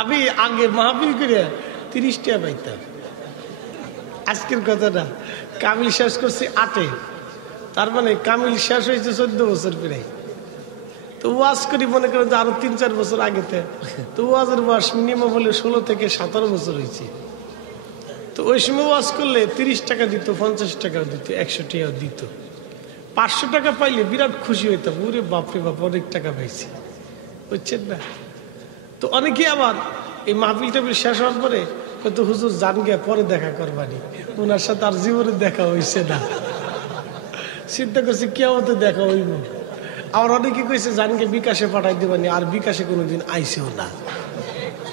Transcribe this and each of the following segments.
আমি আগে মাহফিল করে 30 টাকা পাইতাম। আজকের কথা না, কামিল শেষ করছি 8-এ, তার মানে কামিল শেষ হয়েছে 14 বছর প্রায়। তো ওয়াজ করি মনে করেন যে আরো 3-4 বছর আগেতে, তো ওয়াজের বয়স মিনিমাম হলে 16 থেকে 17 বছর হয়েছে। তো ওই সময় ওয়াজ করলে 30 টাকা দিত, 50 টাকা দিত, 100 টাকা দিত। 500 টাকা পাইলে বিরাট খুশি হইতাম, ওরে বাপরে বাপ অনেক টাকা পাইছি, বুঝছেন না? তো অনেকে আবার এই মাহফিল টাফিল শেষ হওয়ার পরে হয়তো হুজুর জান গিয়া পরে দেখা করবানি, ওনার সাথে আর জীবনে দেখা হয়েছে না। চিন্তা করছি কেমন দেখা হইব। আবার অনেকে কইছে জান গিয়ে বিকাশে পাঠাই দেবানি, আর বিকাশে কোনোদিন আইসেও না,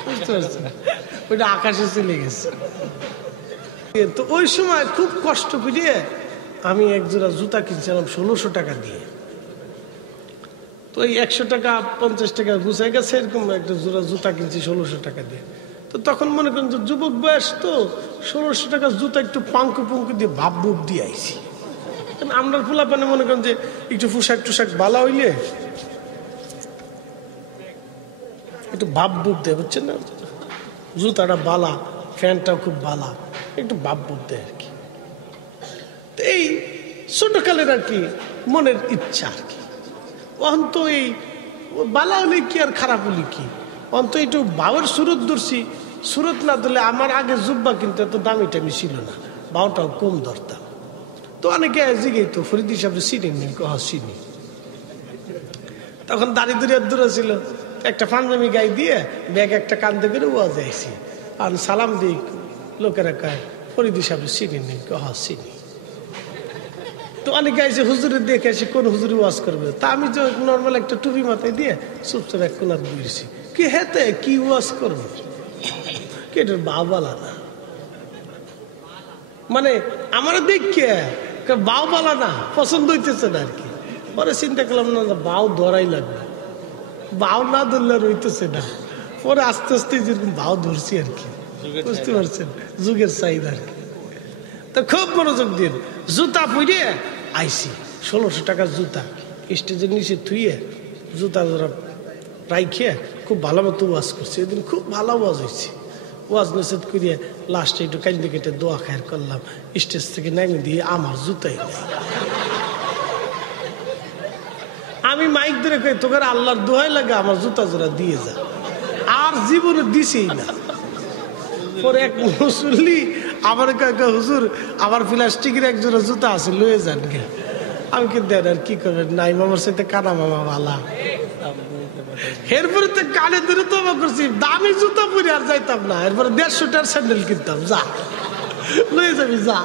বুঝতে পারছেন? ওইটা আকাশে চলে গেছে। তো ওই সময় খুব কষ্ট করিয়ে আমি একজোড়া জুতা কিনছিলাম 1600 টাকা দিয়ে। তো এই 100 টাকা 50 টাকা গুছাই গেছে, এরকম একটা জোড়া জুতা কিনছি 1600 টাকা দিয়ে। তো তখন মনে করেন যে যুবক বয়স, তো 1600 টাকা জুতা একটু পাঙ্কু পুঙ্কু দিয়ে ভাব বুক দিয়ে আইছি। আমরা ফুলা পানে মনে করেন যে একটু পোশাক টুশাক বালা হইলে একটু ভাব বুক দেয়, বুঝছেন না? জুতাটা বালা, ফ্যানটাও খুব বালা, একটু ভাব বুক দেয় আর কি। তো এই ছোটকালের আর কি মনের ইচ্ছা আর কি। অন্ত এই বালা হলে কি আর খারাপ হলে কি, অন্ত একটু বাবার সুরত ধরছি। সুরত না ধরলে আমার আগে জুব্বা কিন্তু এত দামি টামি ছিল না, বাউটাও কম ধরতাম। তো অনেকে জিগে তো ফরিদি সাহেব চিনেন নি, চিনি। তখন দাড়ি দুরিয়ার দূরে ছিল, একটা পাঞ্জাবি গায়ে দিয়ে ব্যাগ একটা কান্দে করে ওয়াজ আইছি, আর সালাম দিই, লোকেরা কয় ফরিদি সাহেব চিনেন নি, চিনি। তো অনেকে আইসে হুজুরের দেখে আসে কোন হুজুরি ওয়াজ করবে, তা আমি তো নর্মাল একটা টুপি মাথায় দিয়ে চুপচাপ এক কোনার বুঝেছি কি হেতে কি ওয়াজ করবো, কি এটার বাবালা না, মানে আমার দেখে বাউ বালা না, পছন্দ হইতেছে না আর কি। পরে চিন্তা করলাম না, বাউ ধরাই লাগবে, বাউ না ধরলে আর হইতেছে না। পরে আস্তে আস্তে যেরকম বাউ ধরছি আর কি, বুঝতে পারছেন, যুগের চাহিদা আর কি। তো খুব মনোযোগ দিন, জুতা পরে আইসি 1600 টাকার জুতা স্টেজের নিচে থুইয়ে জুতা ধরা রাইখে খুব ভালো মতো ওয়াজ করছি। এদিন খুব ভালো ওয়াজ হয়েছে। ওয়াজ নসিহত করিয়ে লাস্টে একটু কান্দে কেটে দোয়া খায়ের করলাম, স্টেজ থেকে নামে দিয়ে আমার জুতাই নেই। আমি মাইক ধরে কই তোকে আল্লাহর দোহাই লাগে আমার জুতা জোড়া দিয়ে যা, আর জীবনে দিছেই না। পরে এক মুসল্লি আমার হুজুর আমার প্লাস্টিকের একজোড়া জুতা আছে, লয়ে যান গে। আমি কি দেন আর কি করবেন, নাই মামার সাথে কানা মামা ভালা। এরপরে তো কানে ধরে তোমা করছি, দামি জুতা পরে আর যাইতাম না। এরপরে 150 টাকার স্যান্ডেল কিনতাম, যা লয়ে যাবি যা।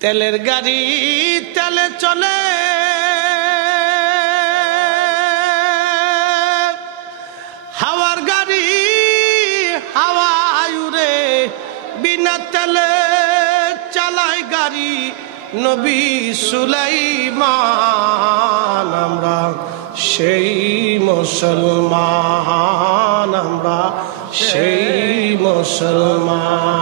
তেলের গাড়ি তেলে চলে, হাওয়ার গাড়ি হাওয়ায় উড়ে, বিনা তেলে চালায় গাড়ি নবী সুলাইমান। আমরা সেই মুসলমান, আমরা সেই মুসলমান।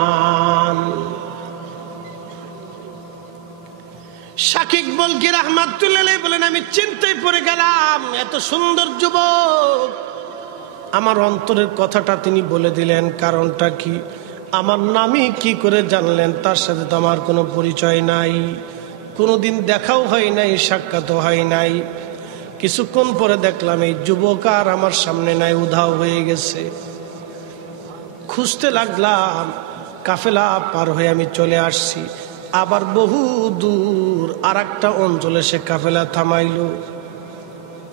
শাকিব বলকি রাহমাতুল্লাহ বলেন, আমি চিন্তায় পড়ে গেলাম, এত সুন্দর যুবক। আমার অন্তরের কথাটা তিনি বলে দিলেন, কারণটা কি? আমার নামই কি করে জানলেন? তার সাথে তো আমার কোনো পরিচয় নাই, কোনোদিন দেখাও হয় নাই, সাক্ষাৎও হয় নাই। কিছুক্ষণ পরে দেখলাম এই যুবক আর আমার সামনে নাই, উধাও হয়ে গেছে। খুঁজতে লাগলাম, কাফেলা পার হয়ে আমি চলে আসছি। আবার বহু দূর আর একটা অঞ্চলে সে কাফেলা থামাইল।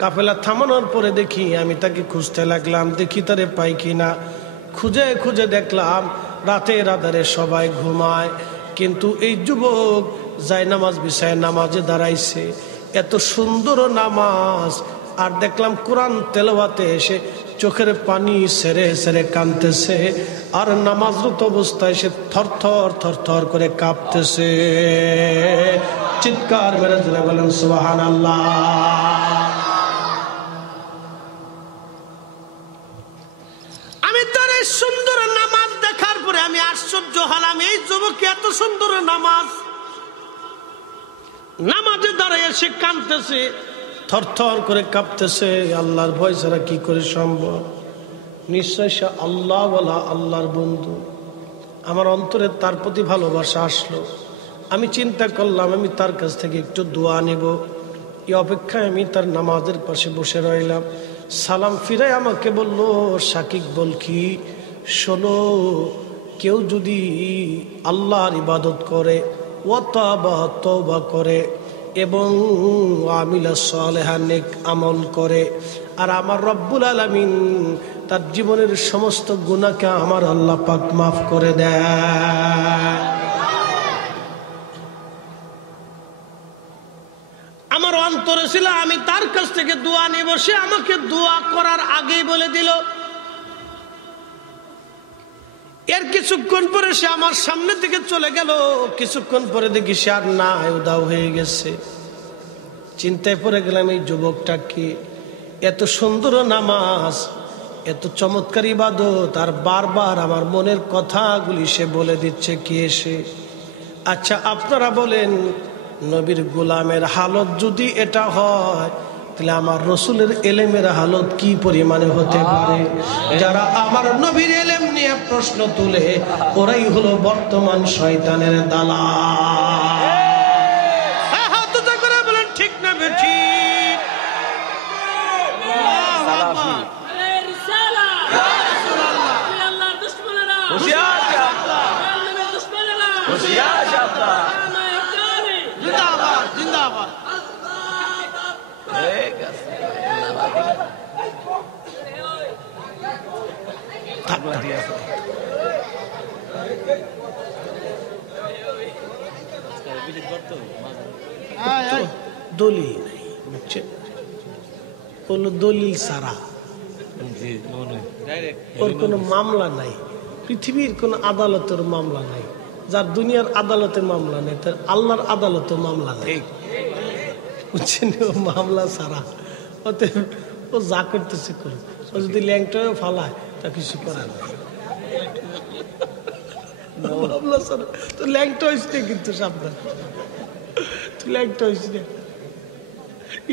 কাফেলা থামানোর পরে দেখি আমি তাকে খুঁজতে লাগলাম, দেখি তারে পাই কিনা। খুঁজে খুঁজে দেখলাম রাতের আধারে সবাই ঘুমায়, কিন্তু এই যুবক যায় নামাজ বিছায় নামাজে দাঁড়াইছে। এত সুন্দর নামাজ, আর দেখলাম কোরআন তেলাওয়াতে এসে চোখের পানি সেরে সেরে কাঁদতেছে, আর নামাজরত অবস্থায় সে থরথর থরথর করে কাঁপতেছে। চিৎকার মেরে জোরে বলেন সুবহানাল্লাহ। আমি তার এই সুন্দর নামাজ দেখার পরে আমি আশ্চর্য হলাম, এই যুবক এত সুন্দর নামাজ, নামাজে দাঁড়ায় সে কাঁদতেছে, থরথর করে কাঁপতেছে, আল্লাহর ভয় ছাড়া কি করে সম্ভব। নিশ্চয় সে আল্লাহওয়ালা, আল্লাহর বন্ধু। আমার অন্তরে তার প্রতি ভালোবাসা আসলো। আমি চিন্তা করলাম আমি তার কাছ থেকে একটু দোয়া নেব। এই অপেক্ষায় আমি তার নামাজের পাশে বসে রইলাম। সালাম ফিরাই আমাকে বলল, শাকিব বল কি, শোনো, কেউ যদি আল্লাহর ইবাদত করে, তওবা করে এবং আমিলা সালেহা নেক আমল করে, আর আমার রব্বুল আলামিন তার জীবনের সমস্ত গুনাহকে আমার আল্লাহ পাক মাফ করে দেয়। আমার অন্তরে ছিল আমি তার কাছ থেকে দোয়া নিব। সে আমাকে দোয়া করার আগেই বলে দিল। এর কিছুক্ষণ পরে সে আমার সামনে থেকে চলে গেল। কিছুক্ষণ পরে দেখি সে আর নাই, উধাও হয়ে গেছে। চিন্তায় পড়ে গেলাম, এই যুবকটা কি, এত সুন্দর নামাজ, এত চমৎকার ইবাদত, আর বারবার আমার মনের কথাগুলি সে বলে দিচ্ছে কি এসে। আচ্ছা আপনারা বলেন, নবীর গোলামের হালত যদি এটা হয়, তাহলে আমার রসুলের এলেমের হালত কি পরিমাণে হতে পারে? যারা আমার নবীর এলেম নিয়ে প্রশ্ন তুলে, ওরাই হলো বর্তমান শয়তানের দালাল। হাত উঁচু করে বলেন ঠিক না বেঠিক? দলিল নাই, বুঝছেন? কোন দলিল ছাড়া ওর কোনো মামলা নাই, পৃথিবীর কোন আদালতের মামলা নাই। যার দুনিয়ার আদালতে মামলা নেই, তার আল্লাহর আদালতে মামলা নেই, বুঝছেন? ও মামলা ছাড়া ও যা করতেছে করুক। ও যদি ল্যাংটাও ফালায় তা কিছু করার নেই। মামলা ছাড়া তো ল্যাংটা হয়েছে না, কিন্তু সাবধান, তুই ল্যাংটা হয়েছি না,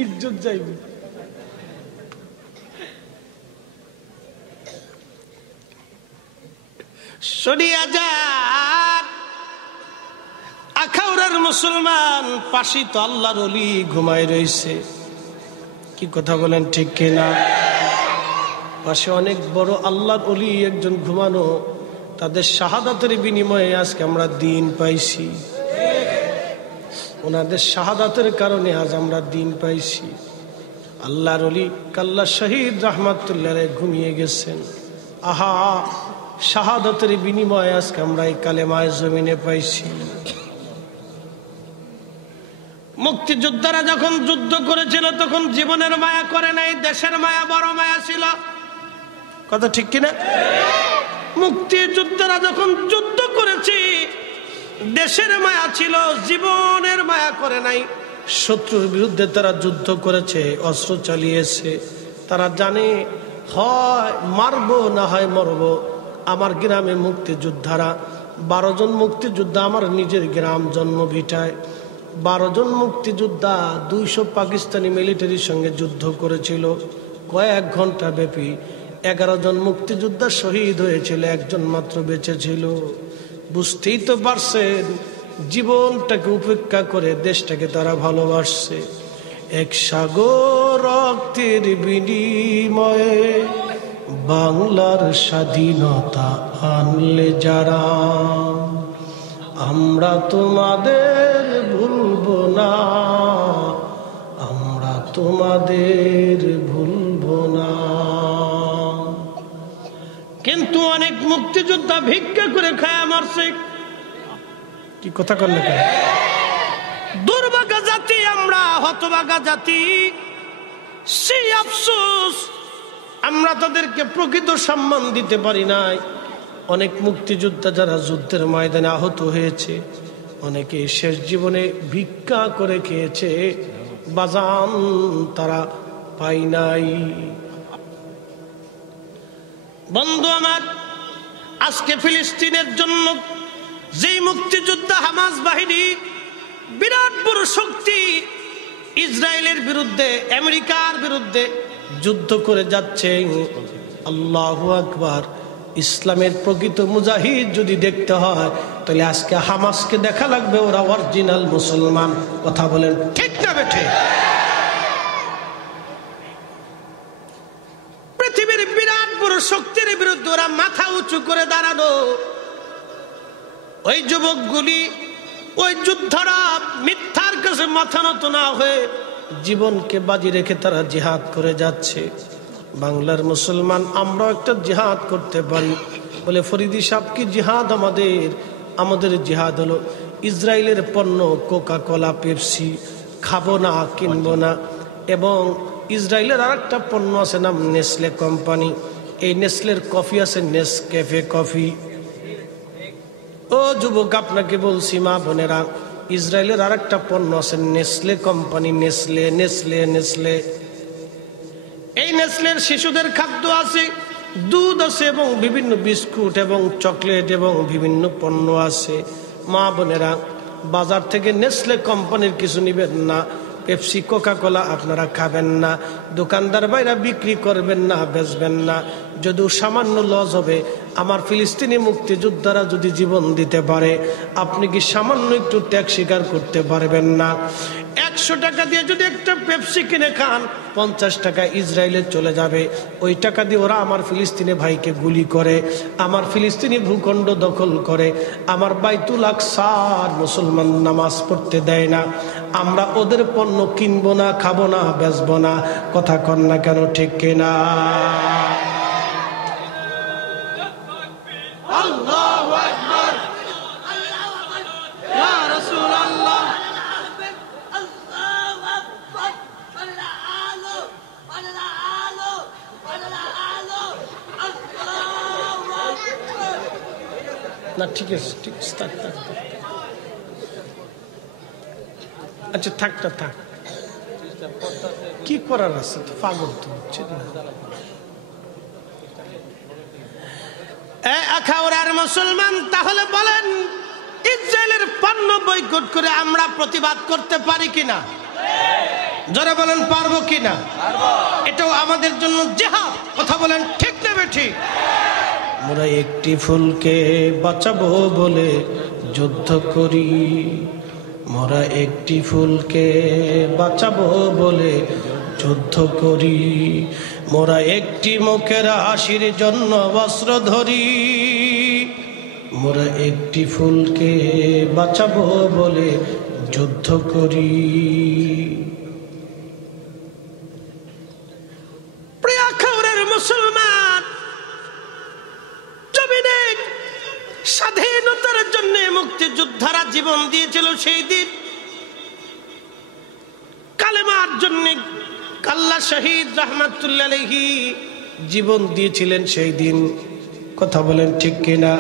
ইজ্জত যাইবি। শরিয়া যার আখাউড়ার মুসলমান, পাশে তো আল্লাহর ওলি ঘুমায় রয়েছে। কি কথা বলেন ঠিক কিনা? পাশে অনেক বড় আল্লাহর ওলি একজন ঘুমানো। তাদের শাহাদাতের বিনিময়ে আজকে আমরা দিন পাইছি। ওনাদের শাহাদাতের কারণে আজ আমরা দিন পাইছি। আল্লাহর ওলি কাল্লা শহীদ রহমাতুল্লাহ ঘুমিয়ে গেছেন। আহা, শাহাদাতের বিনিময়ে আজকে আমরা এই কালেমায় জমিনে পাইছি। মুক্তিযোদ্ধারা যখন যুদ্ধ করেছিল তখন জীবনের মায়া করে নাই, দেশের মায়া বড় মায়া ছিল। কথা ঠিক কিনা? মুক্তিযোদ্ধারা যখন যুদ্ধ করেছে দেশের মায়া ছিল, জীবনের মায়া করে নাই। শত্রুর বিরুদ্ধে তারা যুদ্ধ করেছে, অস্ত্র চালিয়েছে। তারা জানে হয় মারবো না হয় মরবো। আমার গ্রামে মুক্তিযোদ্ধারা 12 জন মুক্তিযোদ্ধা আমার নিজের গ্রাম জন্মভিটায় 12 জন মুক্তিযোদ্ধা 200 পাকিস্তানি মিলিটারির সঙ্গে যুদ্ধ করেছিল কয়েক ঘন্টা ব্যাপী। 11 জন মুক্তিযোদ্ধা শহীদ হয়েছিল, একজন মাত্র বেঁচে ছিল। বুঝতেই তো পারছেন, জীবনটাকে উপেক্ষা করে দেশটাকে তারা ভালোবাসছে। এক সাগর রক্তের বিনিময়ে বাংলার স্বাধীনতা আনলে যারা, আমরা তোমাদের ভুলবো না, আমরা তোমাদের ভুলবো না। কিন্তু অনেক মুক্তিযোদ্ধা ভিক্ষা করে খায় মারছে। কি কথা করলে? দুর্ভাগা জাতি আমরা, হতভাগা জাতি। সেই আফসোস, আমরা তাদেরকে প্রকৃত সম্মান দিতে পারি নাই। অনেক মুক্তিযোদ্ধা যারা যুদ্ধের ময়দানে আহত হয়েছে, অনেকে শেষ জীবনে ভিক্ষা করে খেয়েছে, বাজান তারা পাই নাই। বন্ধু আমার, আজকে ফিলিস্তিনের জন্য যেই মুক্তিযোদ্ধা হামাস বাহিনী বিরাট বড় শক্তি, ইসরায়েলের বিরুদ্ধে, আমেরিকার বিরুদ্ধে যুদ্ধ করে যাচ্ছে। আল্লাহু আকবার। ইসলামের প্রকৃত মুজাহিদ যদি দেখতে হয় তাহলে আজকে হামাসকে দেখা লাগবে, ওরা অরিজিনাল মুসলমান। কথা বলেন ঠিক না বেঠে? পৃথিবীর বিরাট বড় শক্তির বিরুদ্ধে ওরা মাথা উঁচু করে দাঁড়ানো। ওই যুবকগুলি, ওই যোদ্ধারা মিথ্যার কাছে মাথা নত না হয়ে জীবনকে বাজি রেখে তারা জিহাদ করে যাচ্ছে। বাংলার মুসলমান আমরাও একটা জিহাদ করতে পারি। বলে ফরিদি সাহেব কি জিহাদ? আমাদের জিহাদ হলো ইসরায়েলের পণ্য কোকা কোলা পেপসি খাবো না, কিনবো না। এবং ইসরায়েলের আর একটা পণ্য আছে নাম নেসলে কোম্পানি। এই নেসলের কফি আছে নেসক্যাফে কফি। ও যুবক, আপনাকে বলছি মা বোনেরা, ইসরায়েলের আর একটা পণ্য আছে Nestle company. Nestle Nestle Nestle এই নেসলের শিশুদের খাদ্য আছে, দুধ আছে এবং বিভিন্ন বিস্কুট এবং চকলেট এবং বিভিন্ন পণ্য আছে। মা বোনেরা, বাজার থেকে নেসলে কোম্পানির কিছু নেবেন না। পেপসি কোকা কোলা আপনারা খাবেন না। দোকানদার ভাইরা বিক্রি করবেন না, বেচবেন না। যদিও সামান্য লস হবে। আমার ফিলিস্তিনি মুক্তিযোদ্ধারা যদি জীবন দিতে পারে, আপনি কি সামান্য একটু ত্যাগ স্বীকার করতে পারবেন না? 100 টাকা দিয়ে যদি একটা পেপসি কিনে খান, 50 টাকা ইসরায়েলে চলে যাবে। ওই টাকা দিয়ে ওরা আমার ফিলিস্তিনি ভাইকে গুলি করে, আমার ফিলিস্তিনি ভূখণ্ড দখল করে, আমার বাইতুল আকসার মুসলমান নামাজ পড়তে দেয় না। আমরা ওদের পণ্য কিনবো না, খাবো না, বেচবো না। কথা কন না কেন? ঠিক কিনা? আল্লাহু আকবার। ইয়া রাসূলুল্লাহ। না ঠিক আছে, ঠিক আছে, থাক থাক। আচ্ছা থাকটা থাক, কি করার আছে? তো পাগল তো হচ্ছে না। আখাউড়ার মুসলমান, তাহলে বলেন ইসরায়েলের পণ্য বয়কট করে আমরা প্রতিবাদ করতে পারি কিনা? যারা বলেন পারবো কিনা? এটাও আমাদের জন্য জিহাদ। কথা বলেন ঠিক না বেঠিক? মোরা একটি ফুলকে বাঁচাবো বলে যুদ্ধ করি, মোরা একটি ফুলকে বাঁচাবো বলে যুদ্ধ করি, মোরা একটি মুখের হাসির জন্য বস্ত্র ধরি, মোরা একটি ফুলকে বাঁচাবো বলে যুদ্ধ করি। প্রিয় আখাউড়ার মুসলমান, জমিনে স্বাধীনতার জন্য মুক্তিযোদ্ধারা জীবন দিয়েছিল। সেই দিন কালেমার জন্য কাল্লা শহীদ রহমাতুল্লাহ আলাইহি জীবন দিয়েছিলেন সেই দিন। কথা বলেন ঠিক কিনা?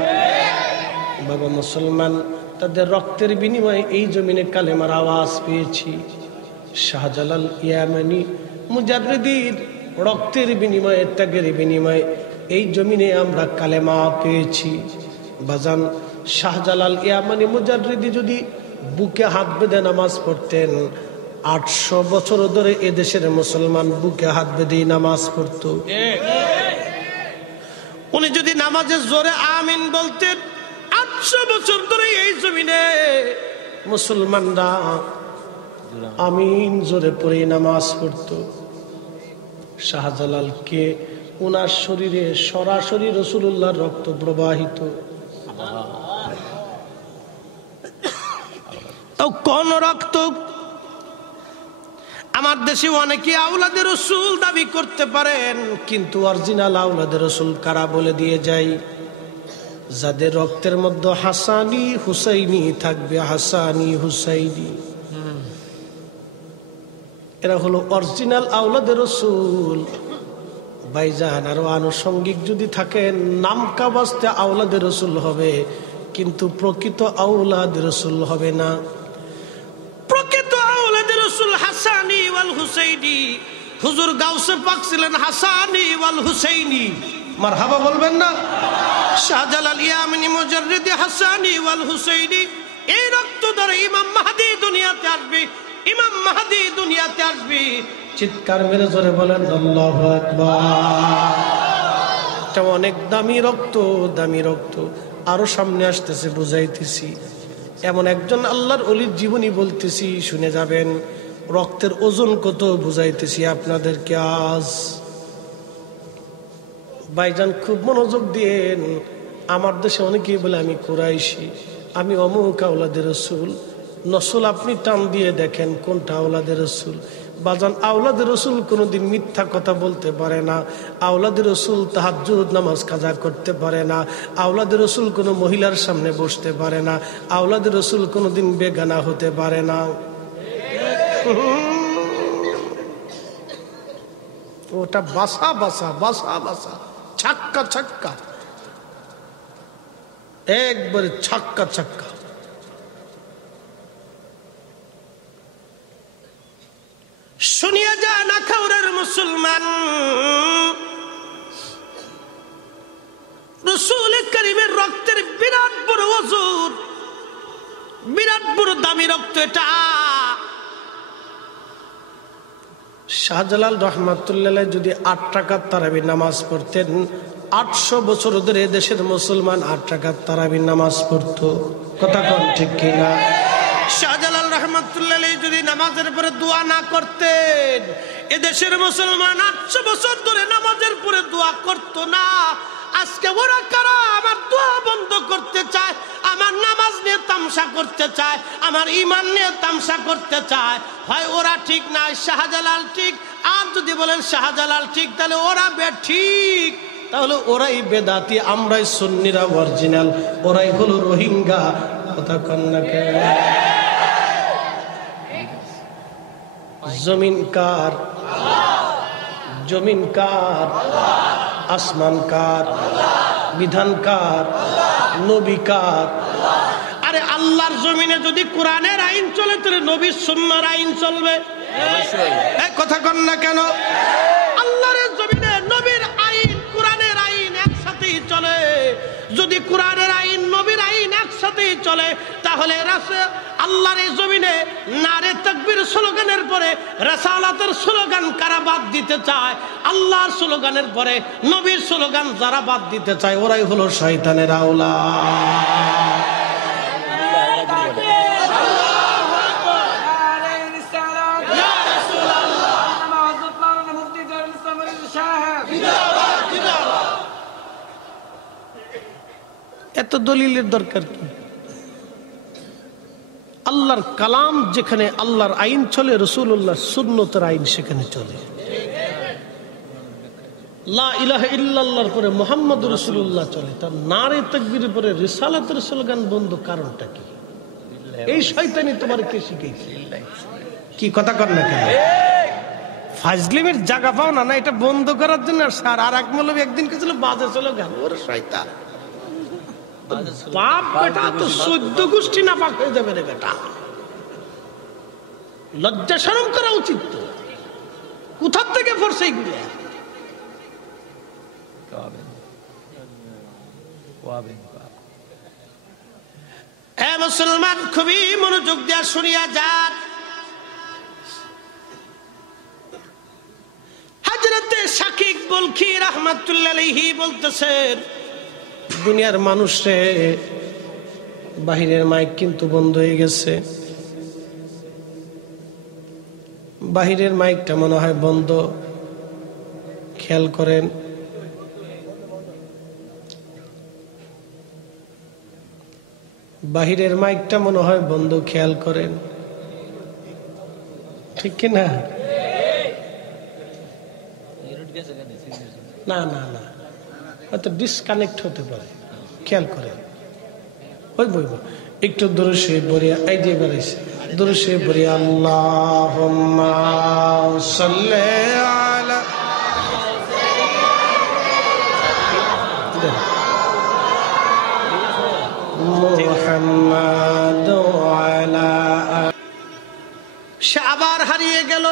বাবা মুসলমান, তাদের রক্তের বিনিময়ে এই জমিনে কালেমার আওয়াজ পেয়েছি। শাহজালাল ইয়ামানি মুজাদ্দিদির রক্তের বিনিময়ে, ত্যাগের বিনিময়ে এই জমিনে আমরা কালেমা পেয়েছি। বাজান, শাহজালাল ইয়ামানি মুজাদ্দিদি যদি বুকে হাত বেঁধে নামাজ পড়তেন, 800 বছর ধরে এদেশের মুসলমান বুকে হাত বেঁধে নামাজ পড়ত। উনি যদি নামাজে জোরে আমিন বলতেন, 800 বছর ধরে এই জমিনে মুসলমানরা আমিন জোরে পড়ে নামাজ পড়ত। শাহজালালকে উনার শরীরে সরাসরি রাসূলুল্লাহর রক্ত প্রবাহিত। তো কোন রক্ত? আমার দেশে অনেকে আওলাদে রাসূল দাবি করতে পারেন, কিন্তু অরিজিনাল আওলাদে রাসূল কারা বলে দিয়ে যাই। যাদের রক্তের মধ্যে হাসানি হুসাইনি থাকবে, হাসানি হুসাইনি, এরা হলো অরিজিনাল আওলাদে রাসূল। ভাইজান, আরো আনুষঙ্গিক যদি থাকেন, নাম কাবাস্তে আওলাদে রাসূল হবে, কিন্তু প্রকৃত আওলাদে রাসূল হবে না। প্রকৃত আওলাদে রাসূল হাসানি ওয়াল হুসাইনি। হুজুর গাউসে পাক ছিলেন হাসানি ওয়াল হুসাইনি। মারহাবা বলবেন না? শাহজালাল ইয়ামানি মুজাদ্দিদি হাসানি ওয়াল হুসাইনি। এই রক্ত দ্বারা ইমাম মাহদী দুনিয়াতে আসবে, ইমাম মাহদী দুনিয়াতে আসবে। চিৎকার মেরে জোরে বলেন আল্লাহু আকবার। এটা অনেক দামি রক্ত, দামি রক্ত। আরো সামনে আসতেছে, বুঝাইতেছি। এমন একজন আল্লাহর ওলির জীবনী বলতেছি, শুনে যাবেন। রক্তের ওজন কত বুঝাইতেছি আপনাদেরকে আজ। ভাইজান খুব মনোযোগ দিয়েন। আমার দেশে অনেকেই বলে আমি কুরাইশি, আমি অমুক আওলাদের রসুল। নসল আপনি টান দিয়ে দেখেন কোনটা আওলাদের রসুল। বাজান, আওলাদের রসুল কোনোদিন মিথ্যা কথা বলতে পারে না। আওলাদের রসুল তাহাজ্জুদ নামাজ কাজা করতে পারে না। আওলাদের রসুল কোনো মহিলার সামনে বসতে পারে না। আওলাদের রসুল কোনোদিন বেগানা হতে পারে না। ওটা বাসা বাসা বাসা বাসা, ছাক্কা ছাক্কা, একবারে ছাক্কা ছাক্কা। শুনিয়া যান আখাউড়ার মুসলমান, রাসূল কারীমের রক্তের বিরাট বড় ওজন, বিরাট বড় দামি রক্ত এটা। শাহজালাল রহমাতুল্লাহ যদি 8 রাকাত তারাবির নামাজ পড়তেন, 800 বছর ধরে দেশের মুসলমান 8 রাকাত তারাবির নামাজ পড়তো। কথা কোন ঠিক কিনা? শাহজালাল রহমাতুল্লাহ যদি নামাজের পরে দোয়া না করতেন, এদেশের মুসলমান 800 বছর ধরে নামাজের পরে দোয়া করতো না। আজকে ওরা কারা আমার দোয়া বন্ধ করতে চায়, আমার নামাজ নিয়ে তামসা করতে চায়, আমার ঈমান নিয়ে তামসা করতে চায়। হয় ওরা ঠিক না, শাহজালাল ঠিক। আর যদি বলেন শাহজালাল ঠিক, তাহলে ওরা বেঠিক। তাহলে ওরাই বেদাতি, আমরাই সুন্নিরা অরিজিনাল, ওরাই হলো রোহিঙ্গা। কথা কন না কেন? জমিন কার? জমিন কার? আসমান কার? বিধান কার? নবী কার? আরে আল্লাহর জমিনে যদি কোরআনের আইন চলে, তাহলে নবীর সুন্নাহর আইন চলবে। কথা কন না কেন? আল্লাহর জমিনে নবীর আইন, কোরআনের আইন একসাথেই চলে। যদি কোরআনের আইন, নবীর আইন একসাথেই চলে, তাহলে আল্লাহর এই জমিনে নারে তাকবীর স্লোগানের পরে রাসালাতের স্লোগান কারা বাদ দিতে চায়? আল্লাহর স্লোগানের পরে নবীর স্লোগান যারা বাদ দিতে চায়, ওরাই হলো শয়তানের আওলাদ। এত দলিলের দরকার কি? আল্লাহর কালাম যেখানে, আল্লাহর আইন চলে, রাসূলুল্লাহর সুন্নতের আইন সেখানে চলে। লা ইলাহা ইল্লাল্লাহর পরে মুহাম্মদুর রাসূলুল্লাহ চলে। তার নারে তাকবীরের পরে রিসালাতের স্লোগান বন্ধ, কারণটা কি? এই শয়তানি তোমার কে শিখাইছে? কি কথা কর না কেন? ফাজলিমের জায়গা পাও না, না এটা বন্ধ করার জন্য। আর এক মৌলবী একদিন কেছিল বাজে স্লোগান, ওর শয়তান। বাপ বেটা তো 14 গোষ্ঠী নাপাক হয়ে যাবে রে বেটা। লজ্জা শরম করা উচিত তো। কোথা থেকে পড়ছে এগুলো? মুসলমান খুবই মনোযোগ দিয়া শুনিয়া যান। হযরতে শাকিক বলখী রাহমাতুল্লাহ আলাইহি বলতেছেন, দুনিয়ার মানুষে বাহিরের মাইক কিন্তু বন্ধ হয়ে গেছে। বাহিরের মাইকটা মনে হয় বন্ধ, খেয়াল করেন। বাহিরের মাইকটা মনে হয় বন্ধ, খেয়াল করেন। ঠিক কিনা? না না না, হয়তো ডিসকানেক্ট হতে পারে, খেয়াল করেন। ওই বইব একটু দূরে শুয়ে বলিয়া, এই যে বেড়াইছে দূরে শুয়ে বলিয়া, আল্লাহুম্মা সাল্লি আলা মুহাম্মাদ ওয়া আলা। সে আবার হারিয়ে গেল,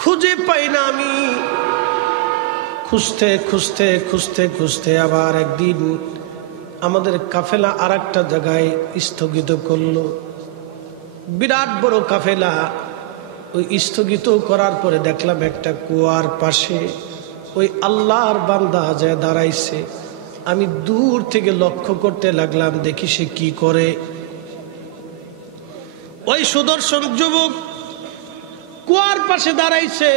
খুঁজে পাই না আমি। খুঁজতে খুঁজতে খুঁজতে খুঁজতে আবার একদিন আমাদের কাফেলা আর একটা জায়গায় স্থগিত করলো। বিরাট বড় কাফেলা। ওই স্থগিত করার পরে দেখলাম একটা কুয়ার পাশে ওই আল্লাহর বান্দা যায় দাঁড়াইছে। আমি দূর থেকে লক্ষ্য করতে লাগলাম, দেখি সে কি করে। ওই সুদর্শন যুবক কুয়ার পাশে দাঁড়াইছে।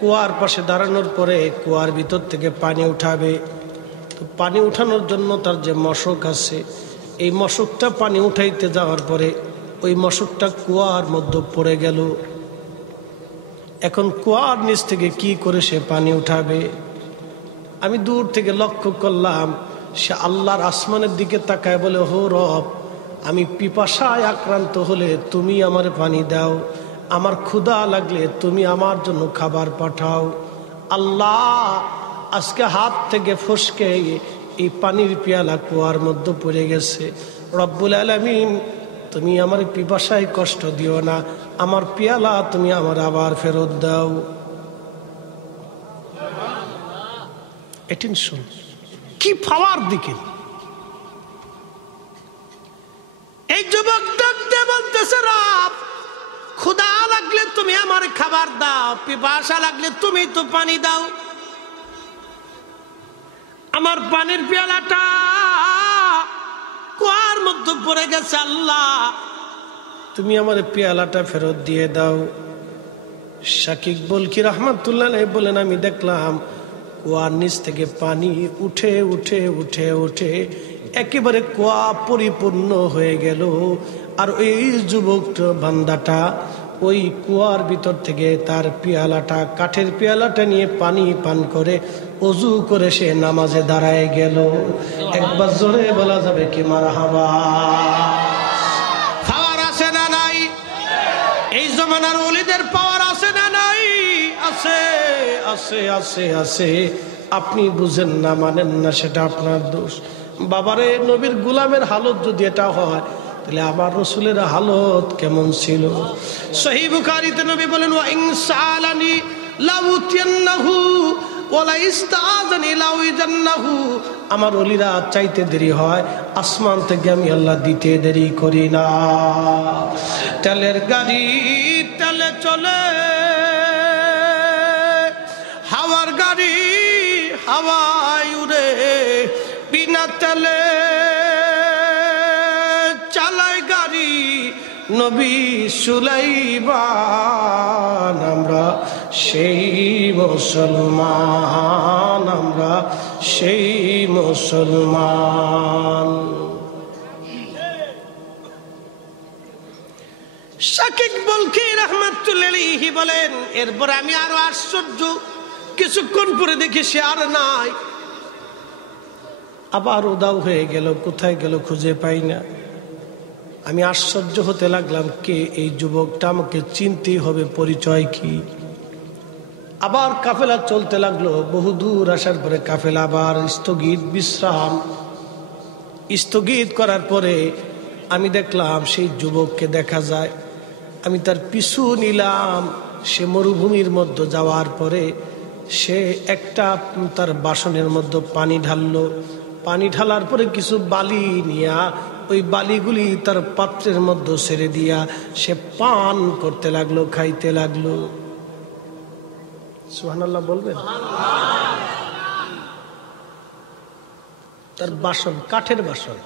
কুয়ার পাশে দাঁড়ানোর পরে কুয়ার ভিতর থেকে পানি উঠাবে। তো পানি উঠানোর জন্য তার যে মশক আছে, এই মশকটা পানি উঠাইতে যাওয়ার পরে ওই মশকটা কুয়ার মধ্যে পড়ে গেল। এখন কুয়ার নিচ থেকে কি করে সে পানি উঠাবে? আমি দূর থেকে লক্ষ্য করলাম, সে আল্লাহর আসমানের দিকে তাকায় বলে, হো রব, আমি পিপাসায় আক্রান্ত হলে তুমি আমার পানি দাও, আমার ক্ষুধা লাগলে তুমি আমার জন্য খাবার পাঠাও। আল্লাহ, আজকে হাত থেকে ফসকে এই পানির পেয়ালা কুয়ার মধ্যে পড়ে গেছে। রব্বুল আলামিন, তুমি আমার পিপাসায় কষ্ট দিও না, আমার পেয়ালা তুমি আমার আবার ফেরত দাও। অ্যাটেনশন, কি পাওয়ার দিকে এই যুবক ডাকতে বলতেছে, রব, ক্ষুধা লাগলে তুমি আমার খাবার দাও, পিপাসা লাগলে তুমি তো পানি দাও। আমার পানির পেয়ালাটা কুয়ার মধ্যে পড়ে গেছে, আল্লাহ তুমি আমার পেয়ালাটা ফেরত দিয়ে দাও। শাকিক বলকি রহমাতুল্লাহ আলাইহি বলেন, আমি দেখলাম কুয়ার নিচ থেকে পানি উঠে উঠে উঠে উঠে একেবারে কুয়া পরিপূর্ণ হয়ে গেল। আর ওই যুবক বান্দাটা ওই কুয়ার ভিতর থেকে তার পেয়ালাটা, কাঠের পেয়ালাটা নিয়ে পানি পান করে ওযু করে সে নামাজে দাঁড়ায় গেল। একবার জোরে বলা যাবে কি মারহাবা? পাওয়ার আছে না নাই? এই জমানার ওলিদের পাওয়ার আছে না নাই? আছে, আছে, আছে, আছে। আপনি বুঝেন না, মানেন না, সেটা আপনার দোষ। বাবারে, নবীর গোলামের হালত যদি এটা হয়, তাহলে আমার রসুলের হালত কেমন ছিল? সহিহ বুখারীতে নবী বলেন, ওয়া ইনসালানি লাউতিয়ান্নাহু ওয়ালা ইস্তাযানি লাউইজান্নাহু। আমার ওলিরা চাইতে দেরি হয়, আসমান থেকে আমি আল্লাহ দিতে দেরি করি না। তেলের গাড়ি তেলে চলে, হাওয়ার গাড়ি হাওয়ায় উড়ে, বিনা তেলে চালায় গাড়ি নবী সুলাইমান। আমরা সেই মুসলমান, আমরা সেই মুসলমান। শাকিক বলকি রাহমাতুল্লাহি আলাইহি বলেন, এরপর আমি আরো আশ্চর্য, কিছুক্ষণ পরে দেখি সে আর নাই। আবার উদাও হয়ে গেল, কোথায় গেল খুঁজে পাই না। আমি আশ্চর্য হতে লাগলাম, কে এই যুবকটা? আমাকে চিনতেই হবে, পরিচয় কি? আবার কাফেলা চলতে লাগলো। বহুদূর আসার পরে কাফেলা আবার স্থগিত, বিশ্রাম স্থগিত করার পরে আমি দেখলাম সেই যুবককে দেখা যায়। আমি তার পিছু নিলাম। সে মরুভূমির মধ্যে যাওয়ার পরে সে একটা তার বাসনের মধ্যে পানি ঢাললো। পানি ঢালার পরে কিছু বালি নিয়া ওই বালিগুলি তার পাত্রের মধ্যে ছেড়ে দিয়া সে পান করতে লাগলো, খাইতে লাগলো। সুবহানাল্লাহ বলবেন? তার বাসন কাঠের বাসন,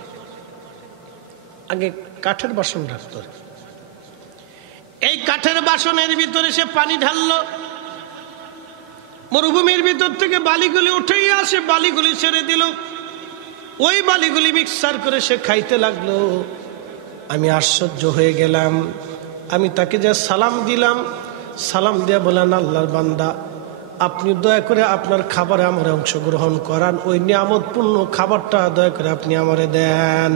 আগে কাঠের বাসন রাখতো। এই কাঠের বাসনের ভিতরে সে পানি ঢাললো। মরুভূমির ভিতর থেকে বালিগুলি উঠেই আসে, বালিগুলি ছেড়ে দিল। ওই বালিগুলি মিক্সার করে সে খাইতে লাগলো। আমি আশ্চর্য হয়ে গেলাম। আমি তাকে যে সালাম দিলাম, সালাম দিয়ে বলেন, আল্লাহর বান্দা, আপনি দয়া করে আপনার খাবারে আমার অংশগ্রহণ করান, ওই নিয়ামতপূর্ণ খাবারটা দয়া করে আপনি আমারে দেন।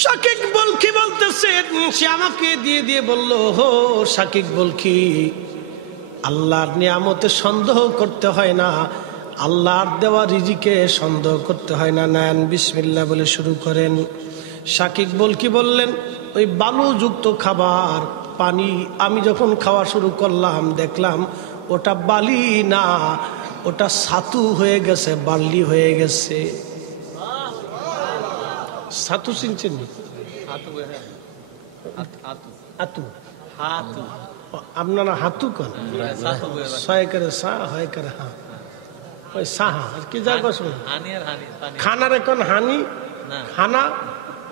শাকিক বলকি বলতেছে, সে আমাকে দিয়ে দিয়ে বলল, হো শাকিক বলকি, আল্লাহর নিয়ামতে সন্দেহ করতে হয় না, আল্লাহর দেওয়া রিজিকে সন্দেহ করতে হয় না, নেন বিসমিল্লাহ বলে শুরু করেন। শাকিক বলকি বললেন, ওই বালুযুক্ত খাবার পানি আমি যখন খাওয়া শুরু করলাম, দেখলাম ওটা বালি না, ওটা ছাতু হয়ে গেছে, বার্লি হয়ে গেছে। ছাতু চিনছেন? আতু আপনারা হাতু কন ছয় করে সা হয় করে হা ওই সাহা আর কি যা কস খানার এখন হানি খানা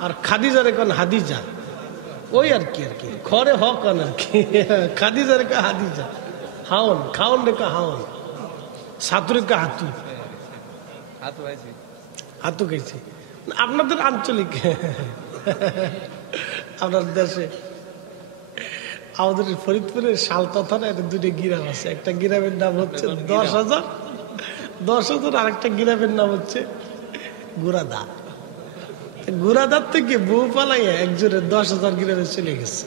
আর খাদিজার এখন হাদিজা ওই আর কি খরে হন আর কি খাদিজার রেখা হাদিজা হাওন খাওন রেখা হাওন সাতু রেখা হাতু হাতু গেছি আপনাদের আঞ্চলিক আপনার দেশে আমাদের ফরিদপুরের শালতা থানায় দুটো গ্রাম আছে একটা গ্রামের নাম হচ্ছে 10,000 আর একটা গ্রামের নাম হচ্ছে গুড়াদা গুড়াদার থেকে বউ পালাইয়া একজনের 10,000 গ্রামে চলে গেছে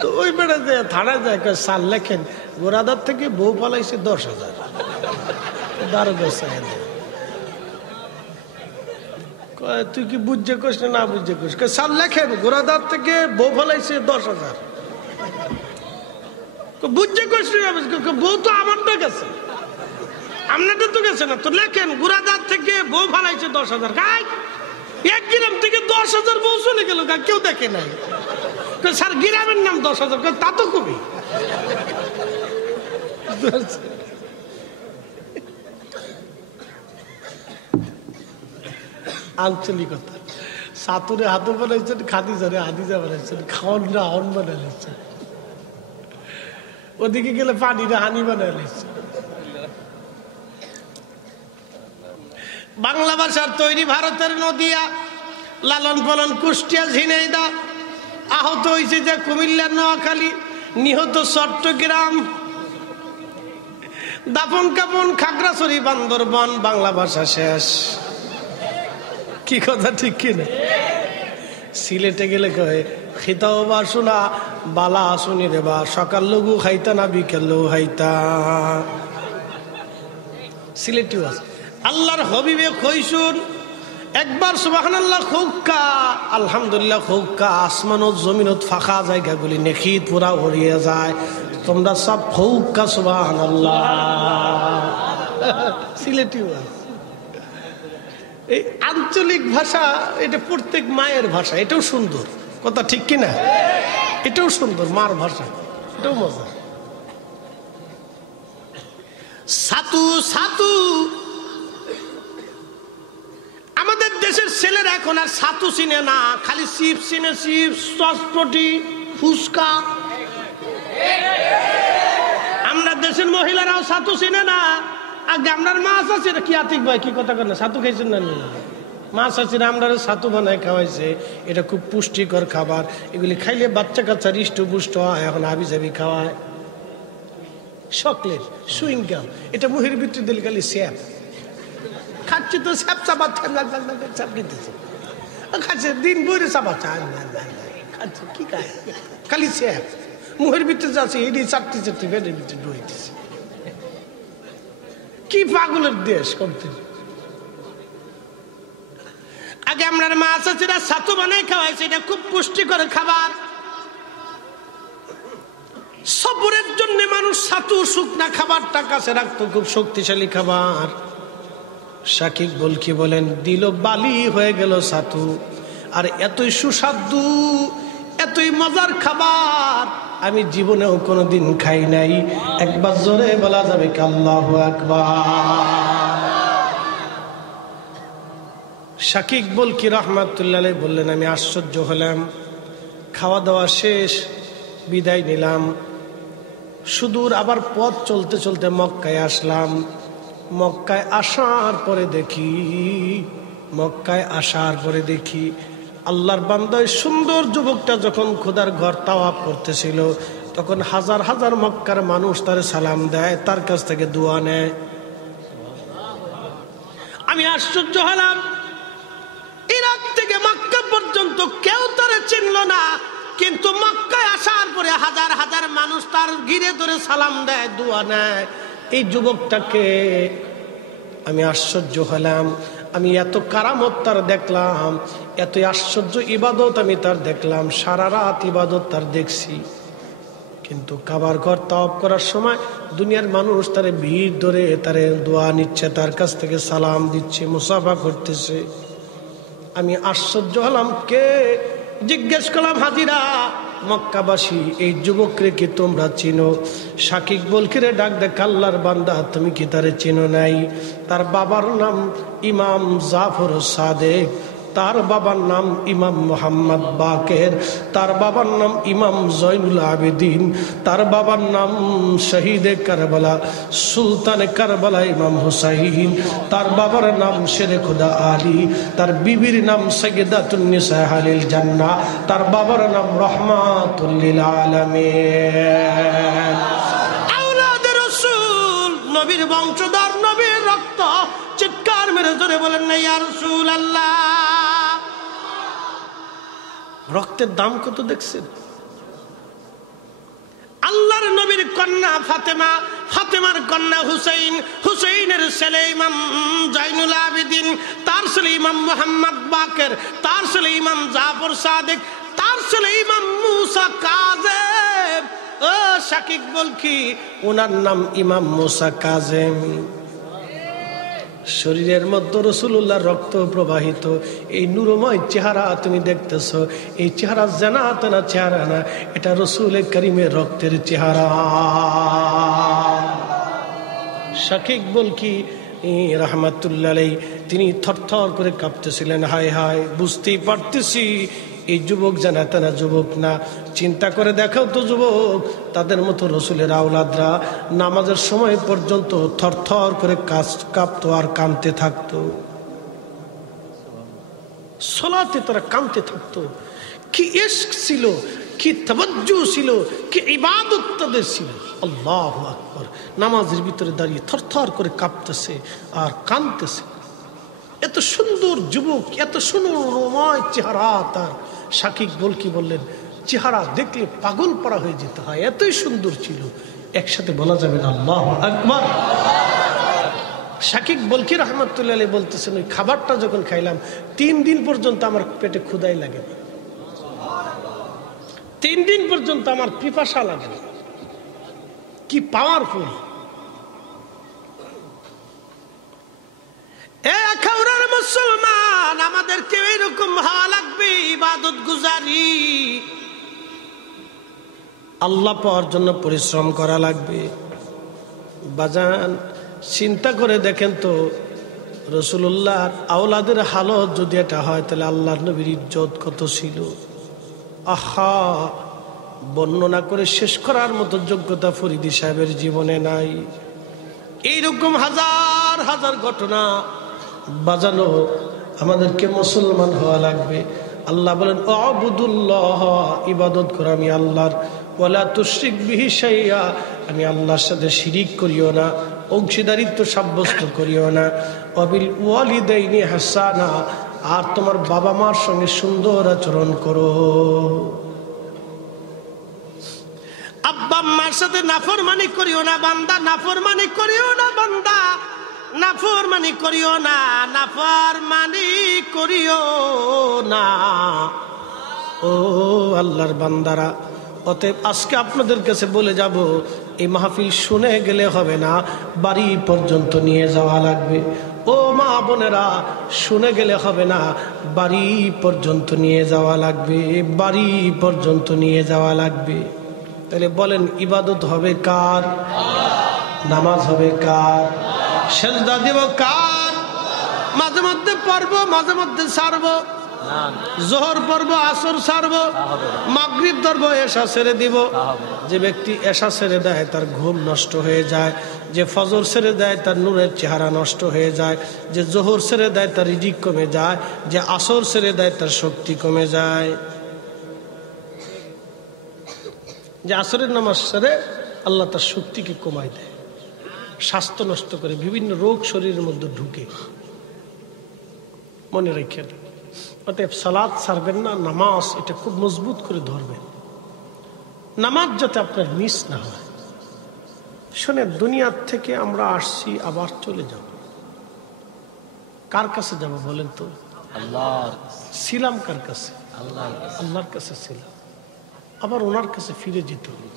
তো ওই বেড়া যায় থানায় যায় সাল লেখেন গুড়াদার থেকে বউ পালাইছে 10,000 দারোগা সাহেব তুই কি বুঝছে কোস না বুঝছে কোস সাল লেখেন গোড়াদার থেকে বউ ফলাইছে 10,000 বুঝছে কোস বউ তো আমারটা গেছে আপনাদের তো গেছে না তো লেখেন গোড়াদার থেকে বউ ফলাইছে 10,000 গাই এক গ্রাম থেকে 10,000 বউ চলে গেল গা কেউ দেখে নাই স্যার গ্রামের নাম 10,000 তা তো কবি আঞ্চলিকতা সাতুরে হাতু বানাইছেন খাদিজারে হাদিজা বানাইছেন খাওয়ানরা হাওন বানাইছেন ওদিকে গেলে পানিরে হানি বানাইছেন বাংলা ভাষার তৈরি ভারতের নদিয়া লালন পালন কুষ্টিয়া ঝিনাইদহ আহত হয়েছে যে কুমিল্লা নোয়াখালী নিহত চট্টগ্রাম দাফন কাপন খাগড়াছড়ি বান্দরবান বাংলা ভাষা শেষ কি কথা ঠিক কিনা সিলেটে গেলে কয়ে খিতাও বা শোনা বালা শুনি রে বা সকাল লঘু খাইতা না বিকেল খাইতা সিলেটি আছে আল্লাহর হবিবে কইসুন একবার সুবহানাল্লাহ খুক্কা আলহামদুলিল্লাহ খুক্কা আসমানত জমিনত ফাঁকা জায়গাগুলি নেখিত পুরা ভরিয়ে যায় তোমরা সব খুক্কা সুবহানাল্লাহ সিলেটি আছে এই আঞ্চলিক ভাষা এটা প্রত্যেক মায়ের ভাষা এটাও সুন্দর কথা ঠিক কিনা এটাও সুন্দর মার ভাষা এটাও মজা সাতু সাতু আমাদের দেশের ছেলেরা এখন আর সাতু চিনে না খালি চিপস চিনে চিপস চটপটি ফুচকা আমরা দেশের মহিলারাও সাতু চিনে না আগে আপনার মাছ আছে কি আতিক ভাই কি কথা করেন ছাতু খাইছেন না মাছ আছে আমরা ছাতু বানায় খাওয়াইছে এটা খুব পুষ্টিকর খাবার এগুলি খাইলে বাচ্চা কাচ্চা হৃষ্টপুষ্ট হয় এখন হাবি জাবি খাওয়ায় চকলেট সুইং গাম এটা মুহের ভিতরে দিলে খালি স্যাপ খাচ্ছে তো স্যাপ চাপা চাপ কিনতেছে খাচ্ছে দিন বইরে চাপা খাচ্ছে কি খায় খালি স্যাপ মুহের ভিতরে যাচ্ছে এটি চারটি চারটি পেটের ভিতরে ডুইতেছে কি পাগলের দেশ করতে আগে আপনার মা চাচিরা ছাতু বানাই খাওয়াইছে এটা খুব পুষ্টিকর খাবার সবরের জন্য মানুষ ছাতু শুকনা খাবারটা কাছে রাখতো খুব শক্তিশালী খাবার শাকিব বলকি বলেন দিল বালি হয়ে গেল ছাতু আর এতই সুস্বাদু এতই মজার খাবার আমি জীবনেও কোনোদিন খাই নাই একবার জোরে বলা যাবে কি আল্লাহু আকবার শাকিব বলকি রাহমাতুল্লাহ আলাইহি বললেন আমি আশ্চর্য হলাম খাওয়া দাওয়া শেষ বিদায় নিলাম সুদূর আবার পথ চলতে চলতে মক্কায় আসলাম মক্কায় আসার পরে দেখি আল্লাহর বান্দায় সুন্দর যুবকটা যখন খোদার ঘর তাওয়াফ করতেছিল তখন হাজার হাজার মক্কার মানুষ তার সালাম দেয় তার কাছ থেকে দোয়া নেয় আমি আশ্চর্য হলাম ইরাক থেকে মক্কা পর্যন্ত কেউ তারে চিনল না কিন্তু মক্কায় আসার পরে হাজার হাজার মানুষ তার ঘিরে ধরে সালাম দেয় দোয়া নেয় এই যুবকটাকে আমি আশ্চর্য হলাম আমি এত কারামত তার দেখলাম এত আশ্চর্য ইবাদত আমি তার দেখলাম সারা রাত ইবাদত তার দেখছি কিন্তু কাবার ঘর তাওয়াফ করার সময় দুনিয়ার মানুষ তারে ভিড় ধরে তারে দোয়া নিচ্ছে তার কাছ থেকে সালাম দিচ্ছে মুসাফা করতেছে আমি আশ্চর্য হলাম কে জিজ্ঞেস করলাম হাজিরা মক্কাবাসী এই যুবকরে কি তোমরা চিনো? শাকিক বলকিরে ডাক দেখ, আল্লাহর বান্দা তুমি কি তারে চিনো নাই? তার বাবার নাম ইমাম জাফর সাদেক, তার বাবার নাম ইমাম মোহাম্মদ বাকের, তার বাবার নাম ইমাম জয়নুল আবেদিন, তার বাবার নাম শহীদে কারবালা সুলতানে কারবালা ইমাম হুসাইন, তার বাবার নাম শেরে খুদা আলী, তার বিবির নাম সৈয়দাতুন নিসা আহলিল জান্নাহ, তার বাবার নাম রহমাতুল লিল আলামিন। আওলাদে রাসূল, নবীর বংশধর, নবীর রক্ত। চিৎকার মেরে জোরে বলেন না ইয়া রাসূলুল্লাহ। রক্তের দাম কত দেখছেন? আল্লাহর নবীর কন্যা ফাতেমা, ফাতেমার কন্যা হুসাইন, হুসাইনের ছেলে ইমাম জয়নুল আবেদিন, তার ছেলে ইমাম মোহাম্মদ বাকের, তার ছেলে ইমাম জাফর সাদেক, তার ছেলে ইমাম মুসা কাজেম। ও শাকিক বলকি, ওনার নাম ইমাম মুসা কাজেম। শরীরের মধ্যে রাসূলুল্লাহর রক্ত প্রবাহিত। এই নূরময় চেহারা তুমি দেখতেছ, এই চেহারা জানা তেনা চেহারা না, এটা রাসূল করিমের রক্তের চেহারা। শাকিক বলকি রাহমাতুল্লাহ আলাইহি তিনি থরথর করে কাঁপতেছিলেন। হায় হায়, বুঝতেই পারতেছি এই যুবক জানা তেনা যুবক না। চিন্তা করে দেখাও তো যুবক, তাদের মতো রসুলের আওলাদরা নামাজের সময় পর্যন্ত থরথর করে কাঁপতো আর কাঁদতে থাকতো। সালাতে তারা কাঁদতে থাকতো। কি ইশক ছিল, কি তাওয়াজ্জু ছিল, কি ইবাদত তাদের ছিল। আল্লাহু আকবার। নামাজের ভিতরে দাঁড়িয়ে থরথর করে কাঁপতেছে আর কাঁদতেছে। এত সুন্দর যুবক, এত সুন্দরময় চেহারা তার। শাকিক বলকি বললেন, চেহারা দেখলে পাগল পড়া হয়ে যেতে হয়, এতই সুন্দর ছিল। একসাথে বলা যাবে না আল্লাহু আকবার। শাকিক বলকি রাহমাতুল্লাহ আলাইহি বলতেছেন, ওই খাবারটা যখন খাইলাম 3 দিন পর্যন্ত আমার পেটে ক্ষুধাই লাগে না, 3 দিন পর্যন্ত আমার পিপাসা লাগে না। কি পাওয়ারফুল! মুসলমান, আমাদেরকে এরকম হওয়া লাগবে, ইবাদত গুজারি, আল্লাহ পাওয়ার জন্য পরিশ্রম করা লাগবে। বাজান চিন্তা করে দেখেন তো, রাসূলুল্লাহর আওলাদের হালত যদি এটা হয়, তাহলে আল্লাহর নবীর ইজ্জত কত ছিল। আহা, বর্ণনা করে শেষ করার মতো যোগ্যতা ফরিদী সাহেবের জীবনে নাই। এইরকম হাজার হাজার ঘটনা বাজানো। আমাদেরকে মুসলমান হওয়া লাগবে। আল্লাহ বলেন, আবুদুল্লাহ, ইবাদত করো আমি আল্লাহর, ওয়ালা তুশরিক বিহি শাইআ, আমি আল্লাহর সাথে শিরিক করিও না, অংশীদারিত্ব সাব্যস্ত করিও না। ওয়াবিল ওয়ালিদাইনি হাসানা, আর তোমার বাবা মার সঙ্গে সুন্দর আচরণ করো। আব্বা আম্মার সাথে নাফরমানি করিও না বান্দা, নাফরমানি করিও না বান্দা, নাফরমানি করিও না, নাফরমানি করিও না। ও আল্লাহর বান্দারা, অতএব আজকে আপনাদের কাছে বলে যাব, এই মাহফিল শুনে গেলে হবে না, বাড়ি পর্যন্ত নিয়ে যাওয়া লাগবে। ও মা বোনেরা, শুনে গেলে হবে না, বাড়ি পর্যন্ত নিয়ে যাওয়া লাগবে, বাড়ি পর্যন্ত নিয়ে যাওয়া লাগবে। তাহলে বলেন, ইবাদত হবে কার? নামাজ হবে কার? সেজদা দিব কার? মাঝে মধ্যে পড়বো, মাঝে মধ্যে ছাড়বো, জোহর পড়বো, আসর ছাড়বো, মাগরিব ধরবো, এশা ছেড়ে দিব। যে ব্যক্তি এশা ছেড়ে দেয় তার ঘুম নষ্ট হয়ে যায়, যে ফজর ছেড়ে দেয় তার নূরের চেহারা নষ্ট হয়ে যায়, যে জোহর ছেড়ে দেয় তার রিজিক কমে যায়, যে আসর ছেড়ে দেয় তার শক্তি কমে যায়। যে আসরের নামাজ ছেড়ে আল্লাহ তার শক্তিকে কমায় দেয়, স্বাস্থ্য নষ্ট করে, বিভিন্ন রোগ শরীরের মধ্যে ঢুকে। মনে রেখেন, অতএব সালাত ছাড়বেন না, নামাজ এটা খুব মজবুত করে ধরবেন, নামাজ যাতে আপনার মিস না হয়। শোনেন, দুনিয়ার থেকে আমরা আসছি, আবার চলে যাব। কার কাছে যাব বলেন তো? আল্লাহর। ছিলাম কার কাছে? আল্লাহর কাছে ছিলাম, আবার ওনার কাছে ফিরে যেতে হবে।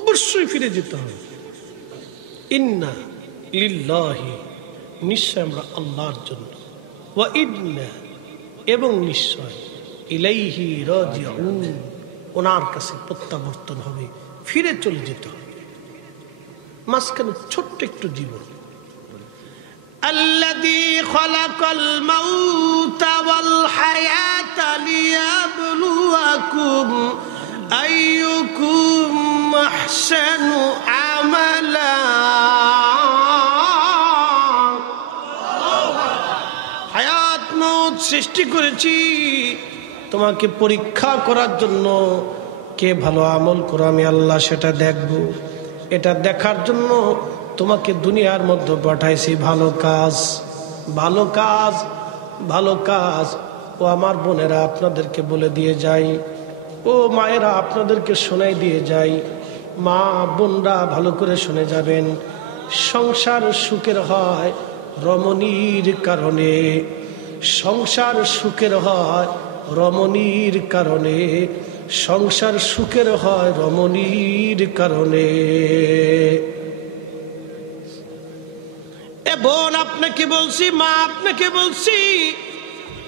অবশ্যই ফিরে যেতে হবে। ইন্না লিল্লাহি, নিশ্চয় আমরা আল্লাহর জন্য, ওয়া ইন্না এবং নিশ্চয় ইলাইহি রাজিউন, ওনার কাছে প্রত্যাবর্তন হবে, ফিরে চলে যেতে হবে। মাঝখানে ছোট্ট একটু জীবন। আল্লাযী খালাকাল মাউতা ওয়াল হায়াতা লিয়াবলুয়াকুম আইয়ুকুম আহসানু আমালা। হায়াত মউত সৃষ্টি করেছি তোমাকে পরীক্ষা করার জন্য, কে ভালো আমল করো আমি আল্লাহ সেটা দেখব। এটা দেখার জন্য তোমাকে দুনিয়ার মধ্যে পাঠাইছি। ভালো কাজ, ভালো কাজ, ভালো কাজ। ও আমার বোনেরা আপনাদেরকে বলে দিয়ে যাই, ও মায়েরা আপনাদেরকে শোনাই দিয়ে যাই, মা বোনরা ভালো করে শুনে যাবেন। সংসার সুখের হয় রমণীর কারণে, সংসার সুখের হয় রমণীর কারণে, সংসার সুখের হয় রমণীর কারণে। এ বোন আপনাকে বলছি, মা আপনাকে বলছি,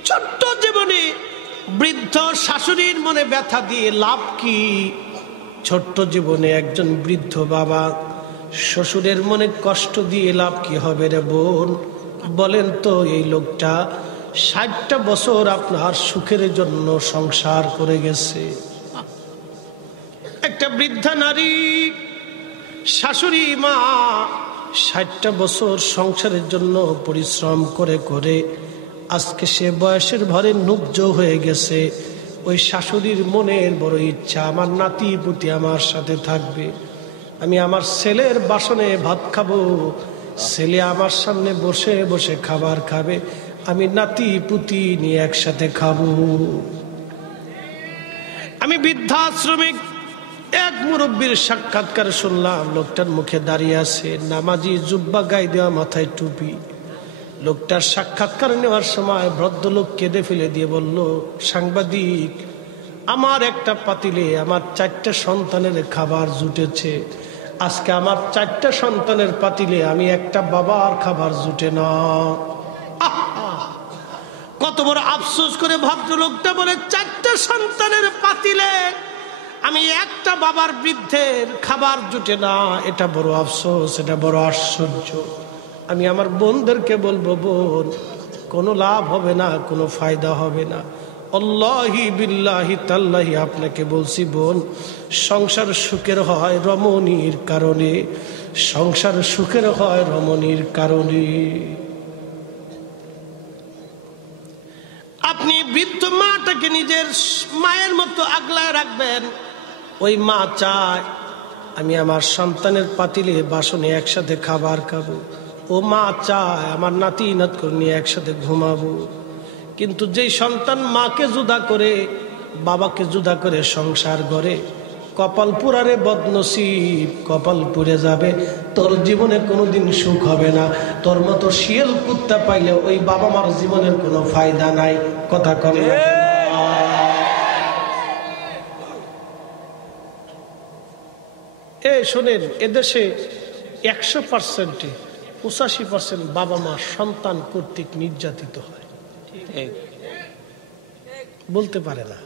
ছোট্ট জীবনে বৃদ্ধ শাশুড়ির মনে ব্যথা দিয়ে লাভ কি? ছোট্ট জীবনে একজন বৃদ্ধ বাবা শ্বশুরের মনে কষ্ট দিয়ে লাভ কি হবে রে বোন? বলেন তো, এই লোকটা 60টা বছর আপনার সুখের জন্য সংসার করে গেছে। একটা বৃদ্ধা নারী শাশুড়ি মা 60টা বছর সংসারের জন্য পরিশ্রম করে করে আজকে সে বয়সের ভরে নুব্জ হয়ে গেছে। ওই শাশুড়ির মনের বড় ইচ্ছা, আমার নাতি পুতি আমার সাথে থাকবে, আমি আমার ছেলের বাসনে ভাত খাবো, ছেলে আমার সামনে বসে বসে খাবার খাবে, আমি নাতি পুতি নিয়ে একসাথে খাবো। আমি বৃদ্ধাশ্রমিক এক মুরব্বীর সাক্ষাৎকার শুনলাম। লোকটার মুখে দাঁড়িয়ে আছে, নামাজি, জুব্বা গায়ে দেওয়া, মাথায় টুপি। লোকটার সাক্ষাৎকার নেওয়ার সময় ভদ্রলোক কেঁদে ফেলে দিয়ে বলল, সাংবাদিক, আমার একটা পাতিলে আমার 4টা সন্তানের খাবার জুটেছে, আজকে আমার 4টা সন্তানের পাতিলে আমি একটা বাবার খাবার জুটে না। কত বড় আফসোস করে ভদ্রলোকটা বলে, 4টা সন্তানের পাতিলে আমি একটা বাবার বৃদ্ধের খাবার জুটে না। এটা বড় আফসোস, এটা বড় আশ্চর্য। আমি আমার বোনদেরকে বলবো, বোন, কোনো লাভ হবে না, কোনো ফায়দা হবে না। আল্লাহি বিল্লাহি তাল্লাহি আপনাকে বলছি বোন, সংসার সুখের হয় রমণীর কারণে, সংসার সুখের হয় রমণীর কারণে। আপনি বৃদ্ধ মাটাকে নিজের মায়ের মতো আগলায় রাখবেন। ওই মা চায় আমি আমার সন্তানের পাতিলে বাসনে একসাথে খাবার খাবো, ও মা চায় আমার নাতি নাত করে নিয়ে একসাথে ঘুমাবো। কিন্তু যেই সন্তান মাকে জুদা করে, বাবাকে জুদা করে সংসার গড়ে, কপাল পুরারে বদনসিব, কপাল পুড়ে যাবে, তোর জীবনে কোনোদিন সুখ হবে না। তোর মতো শিয়াল কুত্তা পাইলে ওই বাবা মার জীবনের কোনো ফায়দা নাই। কথা কবে শোনেন, এদেশে 100%-এ 85% বাবা মা সন্তান কর্তৃক নির্যাতিত হয়, বলতে পারে না,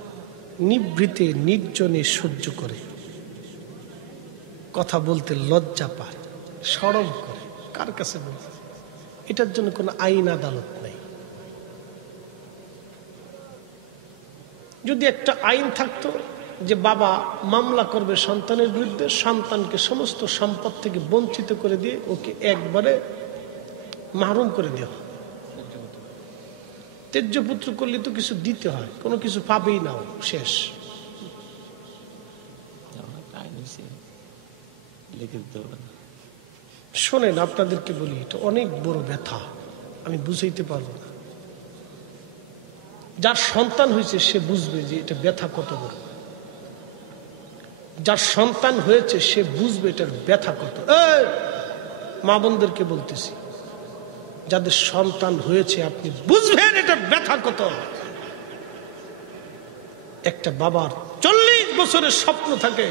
নিভৃতে নির্জনে সহ্য করে, কথা বলতে লজ্জা পায়, শরম করে, কার কাছে বলতে? এটার জন্য কোনো আইন আদালত নেই। যদি একটা আইন থাকতো যে বাবা মামলা করবে সন্তানের বিরুদ্ধে, সন্তানকে সমস্ত সম্পদ থেকে বঞ্চিত করে দিয়ে ওকে একবারে মাহরুম করে দেওয়া। তেজ্যপুত্র করলে তো কিছু দিতে হয়, কোনো কিছু পাবেই না, শেষ। শোনেন, আপনাদেরকে বলি, এটা অনেক বড় ব্যথা, আমি বুঝাইতে পারবো না। যার সন্তান হয়েছে সে বুঝবে যে এটা ব্যথা কত বড়। যার সন্তান হয়েছে সে বুঝবে এটার ব্যথা কত। মা বোনদেরকে বলতেছি, যাদের সন্তান হয়েছে আপনি বুঝবেন এটার ব্যথা কত। একটা বাবার 40 বছরের স্বপ্ন থাকে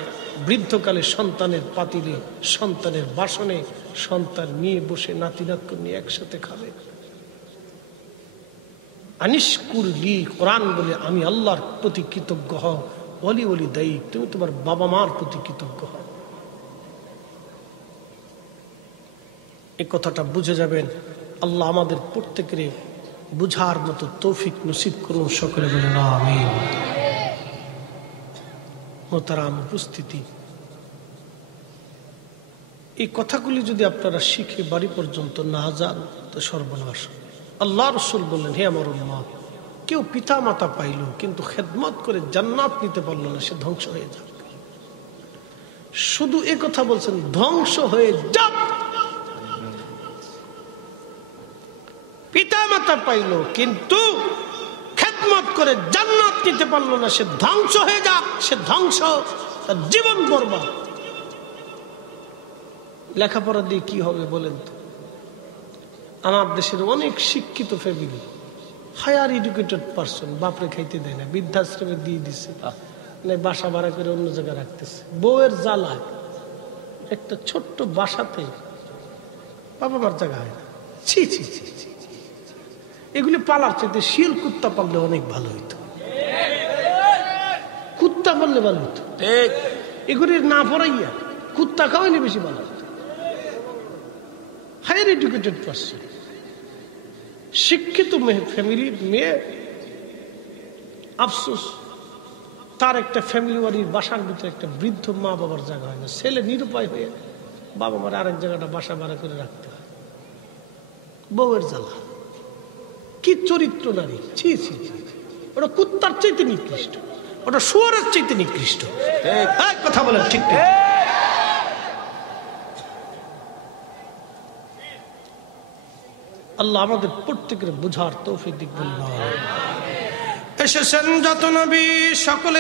বৃদ্ধকালে সন্তানের পাতিলে, সন্তানের বাসনে সন্তান নিয়ে বসে নাতি নাতনি নিয়ে একসাথে খাবে। আনিশকুরলি, কোরআন বলে আমি আল্লাহর প্রতি কৃতজ্ঞ হও। ওলি ওলি দায়িক, তুমি তোমার বাবা মার প্রতি কৃতজ্ঞ হও। এই কথাটা বুঝে যাবেন। আল্লাহ আমাদের প্রত্যেকের বুঝার মতো তৌফিক নসিব করুন, সকলে বলেন আমিন। মোহতারাম উপস্থিতি, এই কথাগুলি যদি আপনারা শিখে বাড়ি পর্যন্ত না যান তো সর্বনাশ। আল্লাহ রসুল বললেন, হে আমার উম্মত, কেউ পিতা মাতা পাইল কিন্তু খেদমত করে জান্নাত নিতে পারল না, সে ধ্বংস হয়ে যাবে। শুধু এ কথা বলছেন, ধ্বংস হয়ে যাক। পিতা মাতা পাইল কিন্তু খেদমত করে জান্নাত নিতে পারল না, সে ধ্বংস হয়ে যাক, সে ধ্বংস, তার জীবন বরবাদ। লেখাপড়া দিয়ে কি হবে বলেন তো? আমার দেশের অনেক শিক্ষিত ফ্যামিলি, হায়ার এডুকেটেড পার্সন, বাপরে খাইতে দেয় না, বৃদ্ধাশ্রমে দিয়ে দিচ্ছে, বাসা ভাড়া করে অন্য জায়গায় রাখতেছে। বউয়ের জ্বালায় একটা ছোট্ট বাসাতে বাবা মার জায়গা হয় না। ছি ছি ছি ছি, এগুলি পালার চাইতে শিয়াল কুত্তা পাললে অনেক ভালো হইতো। কুত্তা পাললে ভালো হইতো, এগুলি না পড়াইয়া কুত্তা খাওয়াইলে বেশি ভালো হতো। হায়ার এডুকেটেড পার্সন, শিক্ষিত ফ্যামিলির মেয়ে, আফসোস তার একটা ফ্যামিলি বাড়ির বাসার ভিতরে একটা বৃদ্ধ মা বাবার জায়গা হয় না। ছেলে নিরুপায় হয়ে বাবা মার আরেক জায়গাটা বাসা ভাড়া করে রাখতে হয়। বউয়ের জ্বালা, কি চরিত্র নারী! ছি ছি ছি, ওটা কুত্তার চাইতে নিকৃষ্ট, ওটা শুয়োরের চাইতে নিকৃষ্ট। কথা বলেন ঠিক ঠিক। আল্লাহ আমাদের প্রত্যেকের বুঝার তৌফিক দিক বলুন। এসেছেন যত নবী সকলের